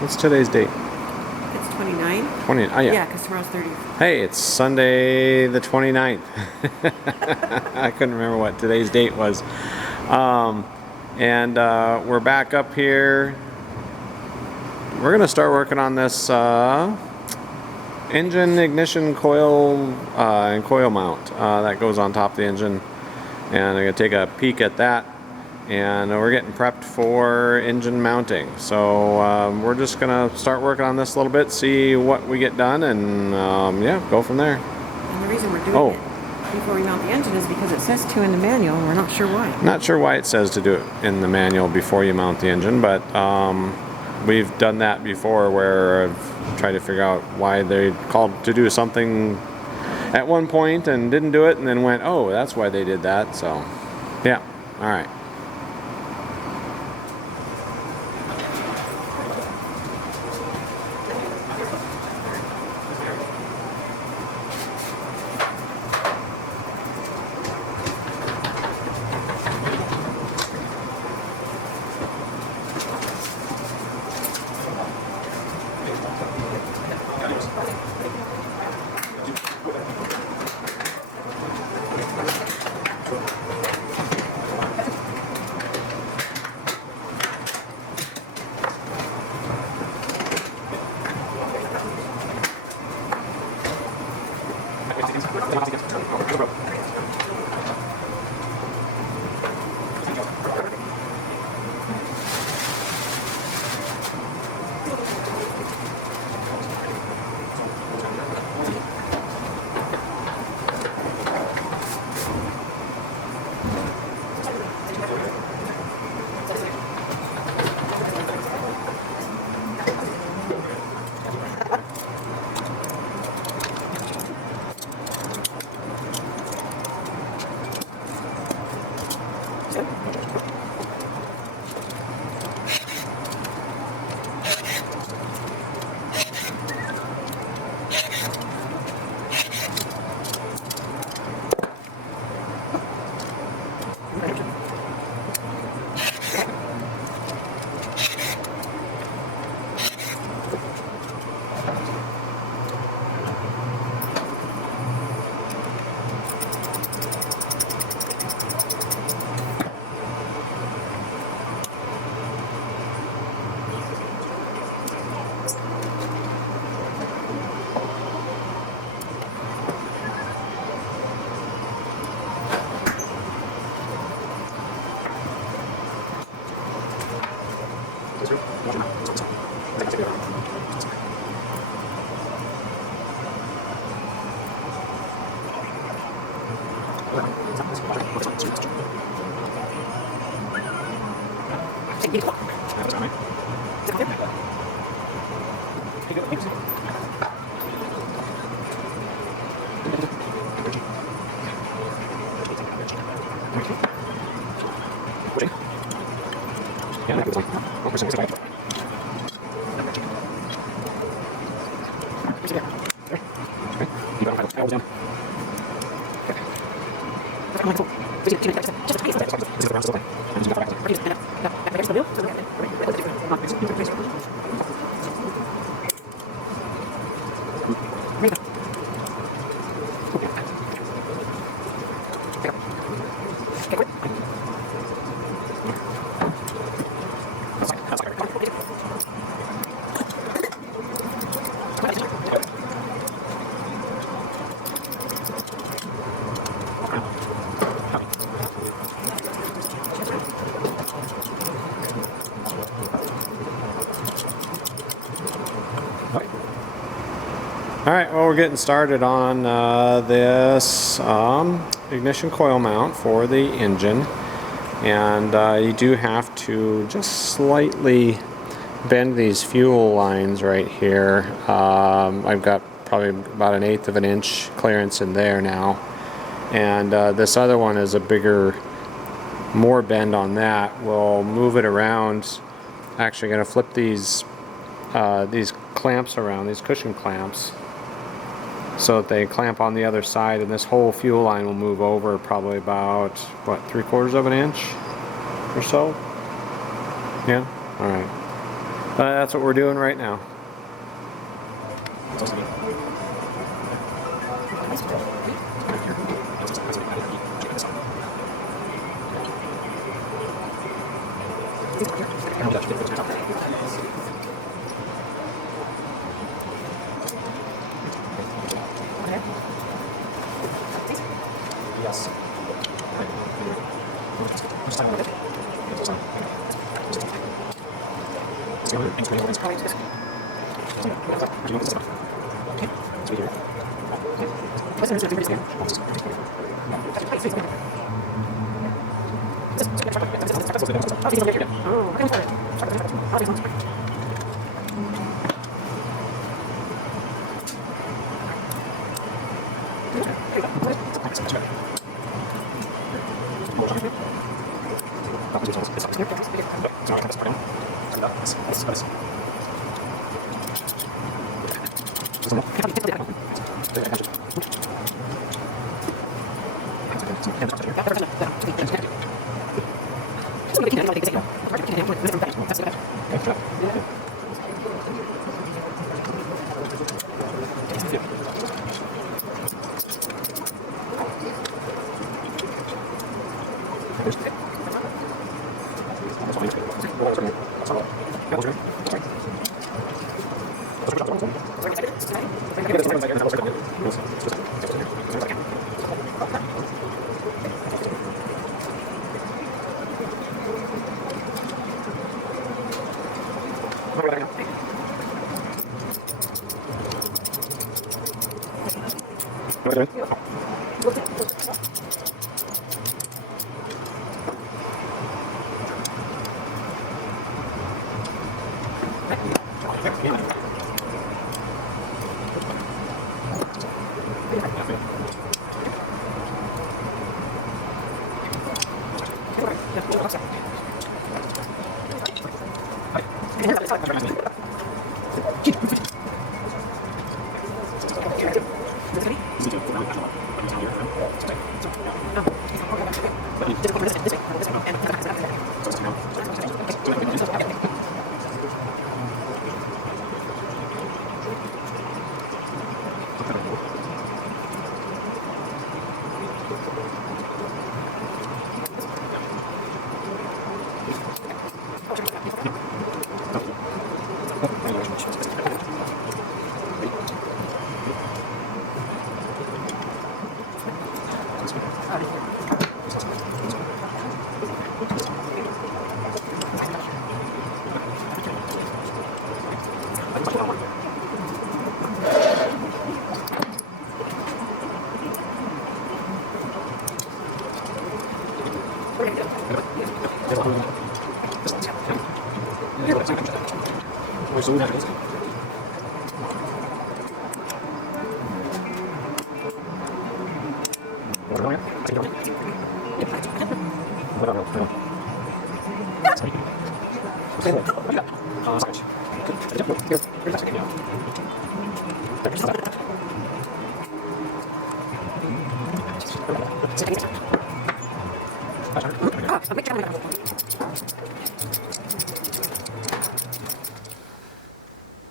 What's today's date? It's 29? 20. Oh, yeah. Yeah, because tomorrow's 30th. Hey, it's Sunday the 29th. I couldn't remember what today's date was. And we're back up here. We're going to start working on this engine ignition coil and coil mount that goes on top of the engine. And I'm going to take a peek at that. And we're getting prepped for engine mounting. So we're just going to start working on this a little bit, see what we get done, and yeah, go from there. And the reason we're doing it before we mount the engine is because it says to in the manual, and we're not sure why. Not sure why it says to do it in the manual before you mount the engine, but we've done that before where I've tried to figure out why they called to do something at one point and didn't do it, and then went, oh, that's why they did that. So yeah, all right. Alright, well, we're getting started on this ignition coil mount for the engine, and you do have to just slightly bend these fuel lines right here. I've got probably about 1/8 of an inch clearance in there now, and this other one is a bigger, more bend on that. We'll move it around. Actually going to flip these clamps around, these cushion clamps, so that they clamp on the other side, and this whole fuel line will move over probably about, what, 3/4 of an inch or so? Yeah? Alright. That's what we're doing right now. Yes.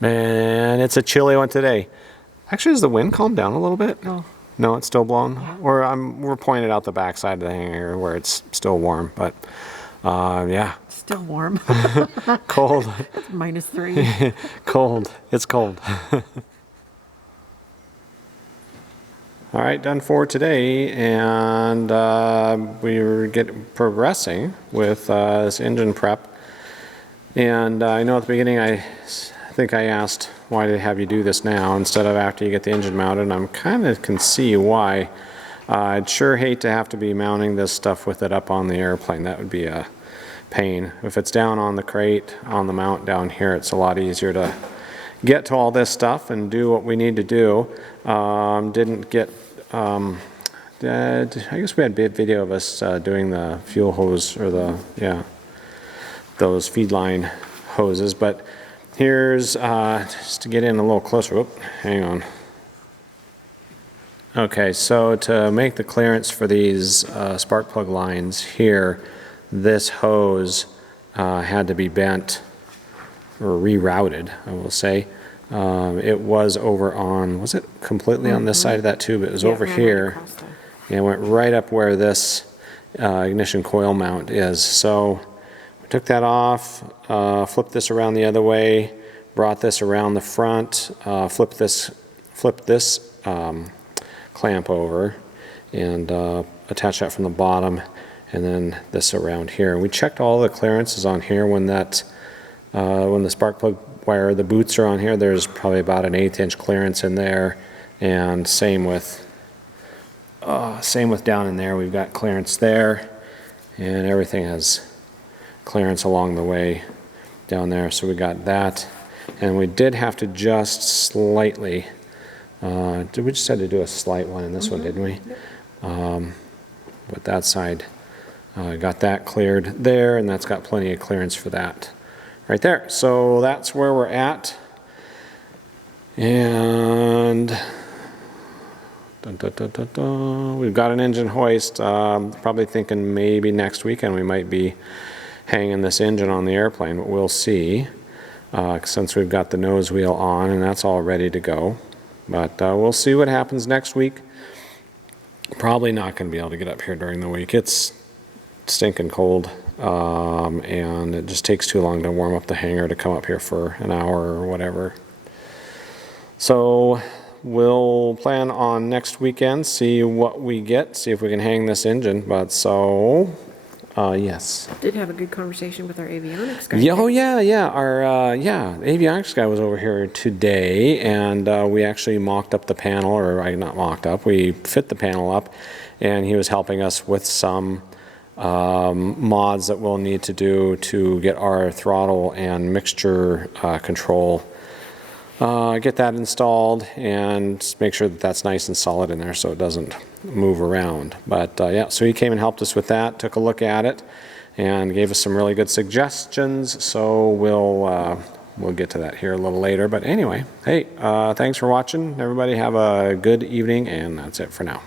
Man, it's a chilly one today. Actually, has the wind calmed down a little bit? No. No, it's still blowing. Or we're pointed out the backside of the hangar where it's still warm, but yeah, Still warm. cold, -3. cold. It's cold. All right, done for today, and we were progressing with this engine prep. And I know at the beginning I think I asked why did I have you do this now instead of after you get the engine mounted, and I'm kind of can see why. I'd sure hate to have to be mounting this stuff with it up on the airplane. That would be a pain. If it's down on the crate, on the mount down here, it's a lot easier to get to all this stuff and do what we need to do. Didn't get, I guess we had a video of us doing the fuel hose or those feed line hoses, but here's, just to get in a little closer, whoop, hang on. Okay, so to make the clearance for these spark plug lines here, this hose had to be bent or rerouted, I will say. It was over on, was it completely on this side of that tube? It was over ran right here. across there. And it went right up where this ignition coil mount is. So we took that off, flipped this around the other way, brought this around the front, flipped this clamp over, and attached that from the bottom, and then this around here. We checked all the clearances on here when that when the spark plug wire, the boots are on here. There's probably about an 1/8 inch clearance in there, and same with down in there. We've got clearance there, and everything has clearance along the way down there. So we got that, and we did have to just slightly. We just had to do a slight one in this one, didn't we? With that side, got that cleared there, and that's got plenty of clearance for that right there. So that's where we're at. And we've got an engine hoist. Probably thinking maybe next weekend we might be hanging this engine on the airplane, but we'll see. Since we've got the nose wheel on, and that's all ready to go. But we'll see what happens next week. Probably not going to be able to get up here during the week. It's stinking cold, and it just takes too long to warm up the hangar to come up here for an hour or whatever. So we'll plan on next weekend, see what we get, see if we can hang this engine. But so, yes. Did have a good conversation with our avionics guy. Yeah, oh yeah. Our avionics guy was over here today, and we actually mocked up the panel, or not mocked up. We fit the panel up, and he was helping us with some mods that we'll need to do to get our throttle and mixture control. Get that installed and make sure that that's nice and solid in there so it doesn't move around. But yeah, so he came and helped us with that, took a look at it, and gave us some really good suggestions. So we'll get to that here a little later. But anyway, hey, thanks for watching. Everybody have a good evening, and that's it for now.